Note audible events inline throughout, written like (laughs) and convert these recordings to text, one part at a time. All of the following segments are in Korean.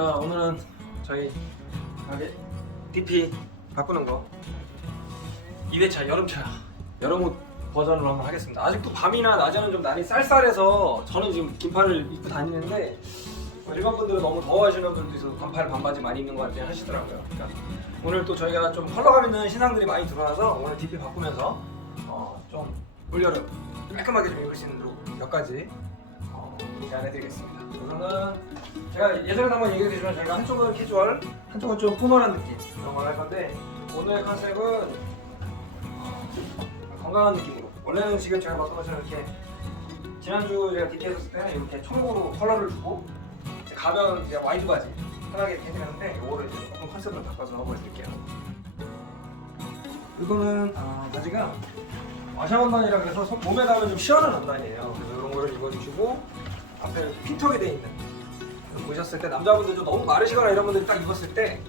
안녕하십니까 오늘은 저희 가게 DP 바꾸는 거. 2회차 여름차 여름옷 버전으로 한번 하겠습니다. 아직도 밤이나 낮에는 좀 날이 쌀쌀해서 저는 지금 긴팔을 입고 다니는데 뭐 일반 분들은 너무 더워하시는 분들도 있어서 반팔 반바지 많이 입는 것 같아 하시더라고요. 그러니까 오늘 또 저희가 좀 컬러감 있는 신상들이 많이 들어와서 오늘 DP 바꾸면서 어, 좀 올여름 깔끔하게 좀 입을 수 있는 룩 몇 가지 어, 제안해드리겠습니다. 우선은 제가 예전에도 한번 얘기해드리지만 저희가 한쪽은 캐주얼, 한쪽은 좀 포멀한 느낌 이런 걸 할 건데 오늘의 컨셉은 어, 건강한 느낌으로 원래는 지금 제가 봤던 것처럼 이렇게 지난주 제가 DT 했었을 때는 이렇게 총으로 컬러를 주고 가벼운 이제 와이드 바지 편하게 이렇게 해드렸는데 이거를 이제 조금 컨셉을 바꿔서 보여드릴게요. 이거는 아, 바지가 와샤원단이라 그래서 손- 몸에 닿으면 좀 시원한 원단이에요. 그래서 이런 거를 입어주시고 앞에 핀턱이 돼 있는 보셨을 때 남자분들 좀 너무 마르시거나 이런 분들이 딱 입었을 때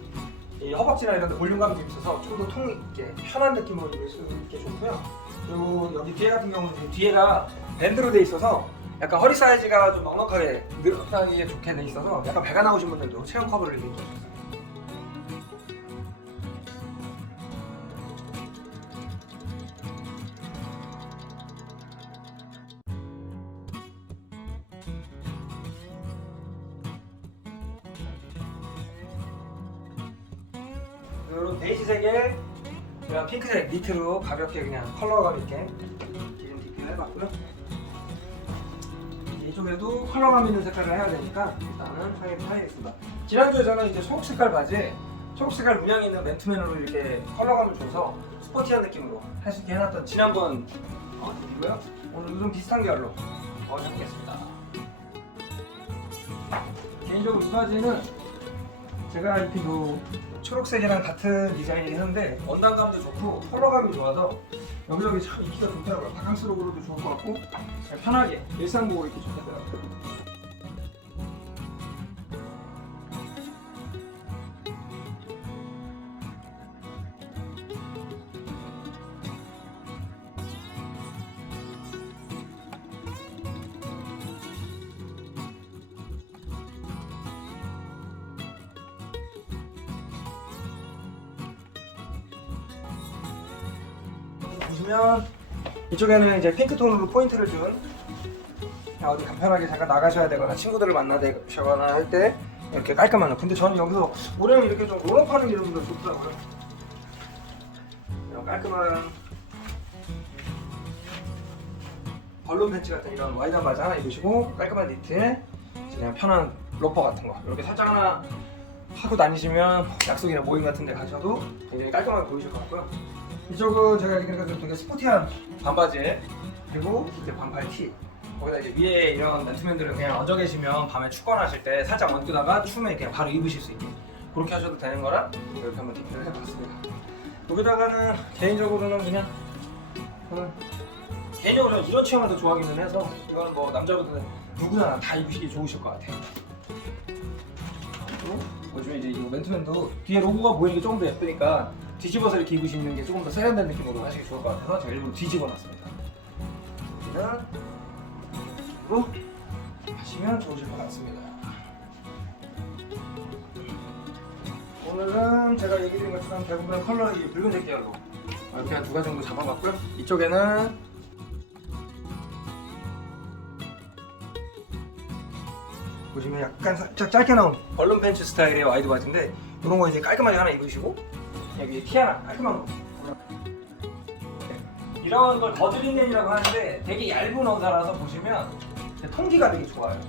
이 허벅지나 이런 데 볼륨감이 좀 있어서 좀 더 통 있게 편한 느낌으로 입을 수 있게 좋고요. 그리고 여기 뒤에 같은 경우는 뒤에가 밴드로 돼 있어서 약간 허리 사이즈가 좀 넉넉하게 늘어나기에 좋게 돼 있어서 약간 배가 나오신 분들도 체형 커버를 수 있어요. 이런 베이지색에 그냥 핑크색 니트로 가볍게 그냥 컬러감 있게 기존 DP를 해봤고요. 이쪽에도 컬러감 있는 색깔을 해야 되니까 일단은 상의를 하겠습니다. 지난주에 저는 이제 초록 색깔 바지에 초록 색깔 문양 있는 맨투맨으로 이렇게 컬러감을 줘서 스포티한 느낌으로 할 수 있게 해놨던 지난번 어, DP고요. 오늘도 좀 비슷한 계열로 어, 해보겠습니다. 개인적으로 이 바지는 제가 입힌 그 초록색이랑 같은 디자인이긴 한데 원단감도 좋고 컬러감이 좋아서 여기저기 참 입기가 좋더라고요. 바캉스룩으로도 좋을 것 같고 편하게 일상복으로 입기 좋겠더라고요. 보시면 이쪽에는 이제 핑크 톤으로 포인트를 준 어디 간편하게 잠깐 나가셔야 되거나 친구들을 만나거나 할 때 이렇게 깔끔한 룩. 근데 저는 여기서 올해는 이렇게 좀 롤업하는 이런 분들 좋더라고요. 이런 깔끔한 벌룬 팬츠 같은 이런 와이드한 바지 하나 입으시고 깔끔한 니트에 그냥 편한 로퍼 같은 거 이렇게 살짝 하나 하고 다니시면 약속이나 모임 같은 데 가셔도 굉장히 깔끔하게 보이실 것 같고요. 이쪽은 제가 좀 되게 스포티한 반바지에 그리고 이제 반팔 티. 거기다 이제 위에 이런 맨투맨들을 그냥 얹어 계시면 밤에 축구나 하실 때 살짝 얹다가 추우면 그냥 바로 입으실 수 있게 그렇게 하셔도 되는 거라 이렇게 한번 디피를 해봤습니다. 여기다가는 개인적으로는 그냥 개인적으로 이런 취향을 더 좋아하기는 해서 이거는 뭐 남자분들 누구나 다 입으시기 좋으실 것 같아요 요즘에 이제 이거 맨투맨도 뒤에 로고가 보이는 게 조금 더 예쁘니까 뒤집어서 이렇게 입으시는 게 조금 더 세련된 느낌으로 하시기 좋을 것 같아서 제가 일부러 뒤집어 놨습니다. 여기는 으로 하시면 좋으실 것 같습니다. 오늘은 제가 얘기 드린 것처럼 대부분의 컬러 이 붉은색 계열로 이렇게 한 두 가지 정도 잡아봤고요. 이쪽에는 보시면 약간 살짝 짧게 나온 벌룬 팬츠 스타일의 와이드 바지인데 이런 거 이제 깔끔하게 하나 입으시고 여기 티 하나 깔끔한 거. 네. 이런 걸 더드린넨이라고 하는데 되게 얇은 원사라서 보시면 통기가 되게 좋아요.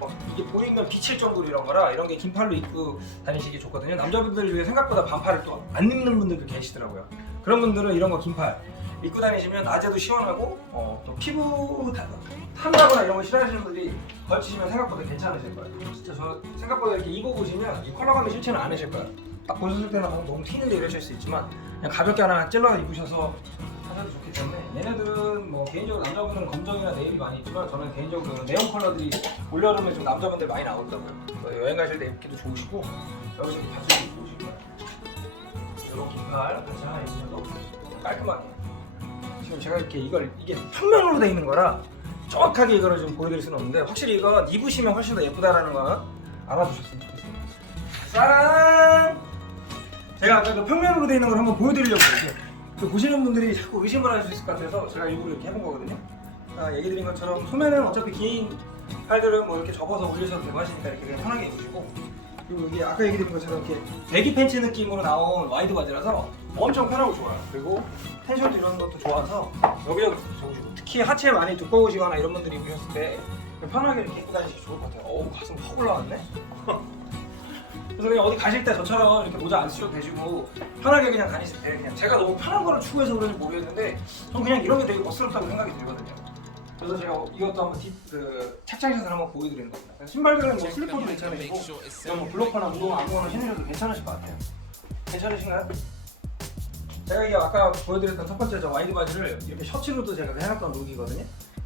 막 이게 보이면 비칠 정도로 이런 거라 이런 게 긴팔로 입고 다니시기 좋거든요. 남자분들 중에 생각보다 반팔을 또 안 입는 분들도 계시더라고요. 그런 분들은 이런 거 긴팔 입고 다니시면 낮에도 시원하고 어, 또 피부 타- 탄다거나 이런 거 싫어하시는 분들이 걸치시면 생각보다 괜찮으실 거예요. 진짜 저 생각보다 이렇게 입어보시면 이 컬러감이 싫지는 않으실 거예요. 딱 보셨을 때는 어, 너무 튀는데 이러실 수 있지만 그냥 가볍게 하나 찔러 입으셔서 하셔도 좋기 때문에 얘네들은 뭐 개인적으로 남자분들은 검정이나 네일이 많이 있지만 저는 개인적으로 네온 컬러들이 올여름에 좀 남자분들 많이 나오더라고요. 여행 가실 때 입기도 좋으시고 여기서 받치기도 좋으실 거예요. 이런 긴팔 같이 하나 입으셔도 깔끔하게 지금 제가 이렇게 이걸 이게 평면으로 돼 있는 거라 정확하게 이거를 좀 보여드릴 수는 없는데 확실히 이건 입으시면 훨씬 더 예쁘다라는 거 알아두셨으면 좋겠습니다. 짜란! 제가 아까 그 평면으로 되어 있는 걸 한번 보여드리려고 이렇게 그 보시는 분들이 자꾸 의심을 할 수 있을 것 같아서 제가 일부러 이렇게 해본 거거든요. 아, 얘기 드린 것처럼 소매는 어차피 긴 팔들은 뭐 이렇게 접어서 올리셔도 되고 하시니까 이렇게 그냥 편하게 입으시고 그리고 여기 아까 얘기 드린 것처럼 이렇게 배기 팬츠 느낌으로 나온 와이드 바지라서 엄청 편하고 좋아요. 그리고 텐션도 이런 것도 좋아서 여기저기 좋으시고 특히 하체 많이 두꺼우시거나 이런 분들이 입으셨을 때 편하게 이렇게 입고 다니시기 좋을 것 같아요. 어우 가슴 확 올라왔네. (laughs) 그래서 그냥 어디 가실 때 저처럼 이렇게 모자 안 쓰셔도 되시고 편하게 그냥 다니실 때 그냥 제가 너무 편한 거를 추구해서 그런지 모르겠는데 저는 그냥 이런 게 되게 멋스럽다고 생각이 들거든요. 그래서 제가 이것도 한번 딥, 그 착장샷을 한번 보여드리는 겁니다. 신발들은 뭐 슬리퍼도 괜찮으시고 이런 뭐 블로커나 운동 아무거나 신으셔도 괜찮으실 것 같아요. 괜찮으신가요? 제가 이게 아까 보여드렸던 첫 번째 저 와이드 바지를 이렇게 셔츠로도 제가 해놨던 룩이거든요.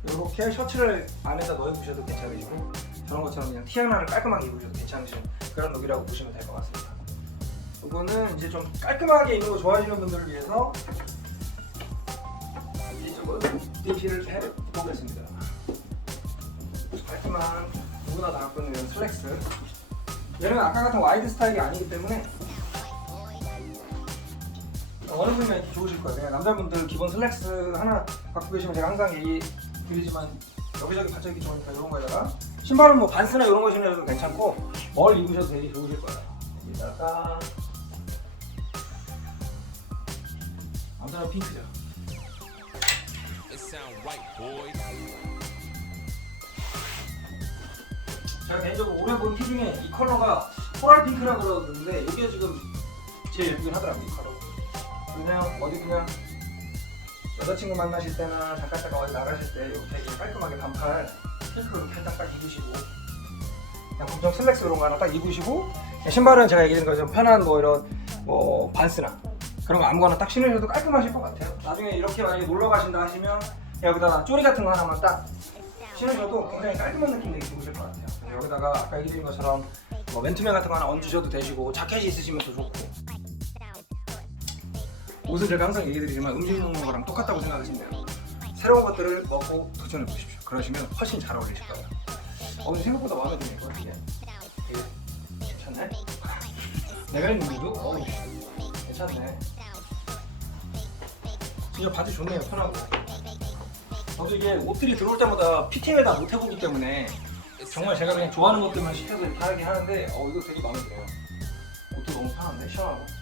이렇게 셔츠를 안에다 넣어보셔도 괜찮으시고 저런 것처럼 그냥 티 하나를 깔끔하게 입으셔도 괜찮으신 그런 룩이라고 보시면 될 것 같습니다. 이거는 이제 좀 깔끔하게 입는 거 좋아하시는 분들을 위해서 이쪽으로 DP를 해보겠습니다. 깔끔한 누구나 다 갖고 있는 슬랙스 얘는 아까 같은 와이드 스타일이 아니기 때문에 어느 이렇게 좋으실 거예요. 그냥 남자분들 기본 슬랙스 하나 갖고 계시면 제가 항상 얘기 드리지만 여기저기 받쳐 입기 좋으니까 이런 거에다가 신발은 뭐 반스나 이런 거 신으셔도 괜찮고 뭘 입으셔도 되게 좋으실 거예요. 여기다가 남자는 핑크죠. 제가 개인적으로 올해 본 티 중에 이 컬러가 코랄 핑크라고 그러는데 이게 지금 제일 예쁘긴 하더라고요 이 컬러 그냥 어디 그냥 여자친구 만나실 때나 잠깐 잠깐 어디 나가실 때 이렇게 깔끔하게 반팔 핑크로 이렇게 딱 입으시고 그냥 검정 슬랙스 이런 거 하나 딱 입으시고 신발은 제가 얘기한 것처럼 편한 뭐 이런 뭐 반스나 그런 거 아무거나 딱 신으셔도 깔끔하실 것 같아요 나중에 이렇게 만약에 놀러 가신다 하시면 여기다가 쪼리 같은 거 하나만 딱 신으셔도 굉장히 깔끔한 느낌 되게 좋으실 것 같아요. 여기다가 아까 얘기드린 것처럼 뭐 맨투맨 같은 거 하나 얹으셔도 되시고 자켓이 있으시면 더 좋고 옷은 제가 항상 얘기드리지만 음식 먹는 거랑 똑같다고 생각하시면 돼요. 새로운 것들을 먹고 도전해 보십시오. 그러시면 훨씬 잘 어울리실 거예요. 어, 근데 생각보다 마음에 드네요. 이거 되게 괜찮네. (laughs) 내가 무드? 어, 괜찮네. 진짜 바지 좋네요. 편하고. 저도 이게 옷들이 들어올 때마다 피팅을 다 못 해보기 때문에 정말 제가 그냥 좋아하는 것들만 시켜서 이렇게 하긴 하는데 어 이거 되게 마음에 들어요. 옷도 너무 편한데 시원하고.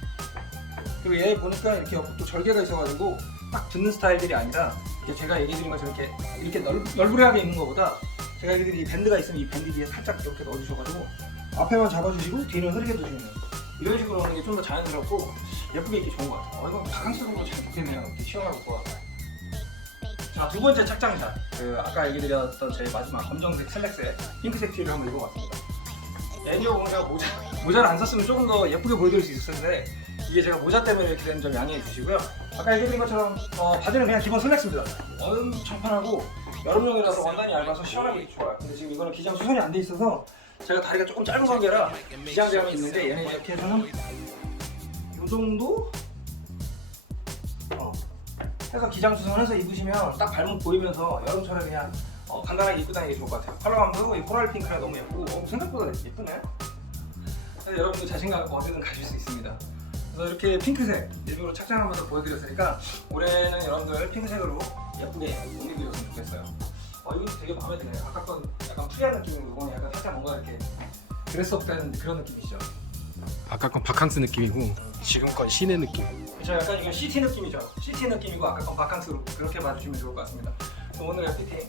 그리고 얘 보니까 이렇게 옆에 또 절개가 있어가지고 딱 듣는 스타일들이 아니라 이게 제가 얘기드린 것처럼 이렇게 이렇게 널, 널브레하게 입는 것보다 제가 얘기드린 이 밴드가 있으면 이 밴드 뒤에 살짝 이렇게 넣어주셔가지고 앞에만 잡아주시고 뒤는 흐르게 두시는 이런 식으로 하는 게 좀 더 자연스럽고 예쁘게 입기 좋은 것 같아요. 어 이거 바캉스로 잘 좋겠네요. 이렇게 시원하고 좋아. 자, 두 번째 착장샷. 그 아까 얘기 드렸던 제 마지막 검정색 슬랙스에 핑크색 티를 한번 입어봤습니다. 개인적으로 제가 모자, 모자를 안 썼으면 조금 더 예쁘게 보여드릴 수 있을 텐데 이게 제가 모자 때문에 이렇게 된점 양해해 주시고요. 아까 얘기드린 것처럼 어, 바지는 그냥 기본 슬랙스입니다. 엄청 편하고 여름용이라서 원단이 얇아서 시원하게 좋아요. 근데 지금 이거는 기장 수선이 안 돼 있어서 제가 다리가 조금 짧은 관계라 기장감이 있는데 얘는 이렇게 해서는 이 정도? 어, 해서 기장 수선해서 입으시면 딱 발목 보이면서 여름철에 그냥 어, 간단하게 입고 다니기 좋을 것 같아요. 컬러감도 이 코랄 핑크가 너무 예쁘고 어, 생각보다 예쁘네. 그래서 여러분들 자신감 어디든 가실 수 있습니다. 그래서 이렇게 핑크색 일부러 착장하면서 보여드렸으니까 올해는 여러분들 핑크색으로 예쁘게 옷 입으셨으면 좋겠어요. 어, 이거 되게 마음에 드네요. 아까 건 약간 프리한 느낌이고 이거는 약간 살짝 뭔가 이렇게 드레스업 된 그런 느낌이시죠. 아까 건 바캉스 느낌이고 지금 건 시내 느낌. 그렇죠. 약간 이건 CT 느낌이죠. CT 느낌이고 아까 건 바캉스로 그렇게 봐주시면 좋을 것 같습니다. 그럼 오늘의 피팅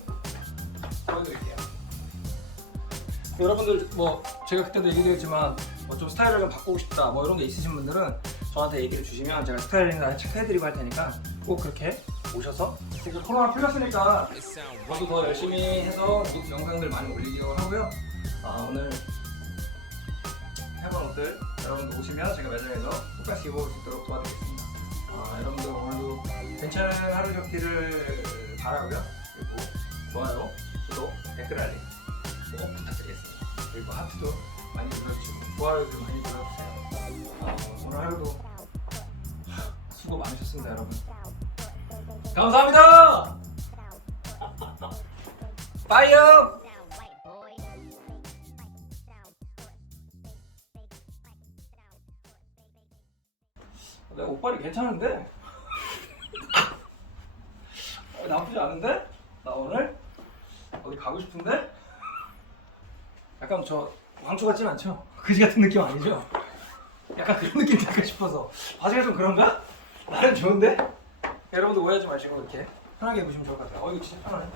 보여드릴게요. 여러분들 뭐 제가 그때도 얘기드렸지만 뭐 좀 스타일을 좀 바꾸고 싶다 뭐 이런 게 있으신 분들은 저한테 얘기를 주시면 제가 스타일링 다 체크해드리고 할 테니까 꼭 그렇게 오셔서 지금 코로나 풀렸으니까 저도. 더 열심히 해서 룩 영상들 많이 올리려고 하고요. 아, 오늘 해본 옷들 여러분들 오시면 제가 매장에서 똑같이 입어볼 수 있도록 도와드리겠습니다. 아, 여러분들 오늘도 괜찮은 하루 적기를 바라고요. 그리고 좋아요, 구독, 댓글 알림 꼭 부탁드리겠습니다. 그리고 하트도 많이 눌러주시고 좋아요도 많이 눌러주세요. 아, 오늘 하루도 수고 많으셨습니다, 여러분. 감사합니다. (laughs) 빠이요. 내 옷빨이 괜찮은데? (laughs) 어, 나쁘지 않은데? 나 오늘 어디 가고 싶은데? 약간 저 왕초 같진 않죠? (laughs) 그지 같은 느낌 아니죠? 약간 그런 느낌 들까 싶어서 바지가 좀 그런가? 나는 좋은데? 여러분도 오해하지 마시고 이렇게 편하게 입으시면 좋을 것 같아요 어 이거 진짜 편하네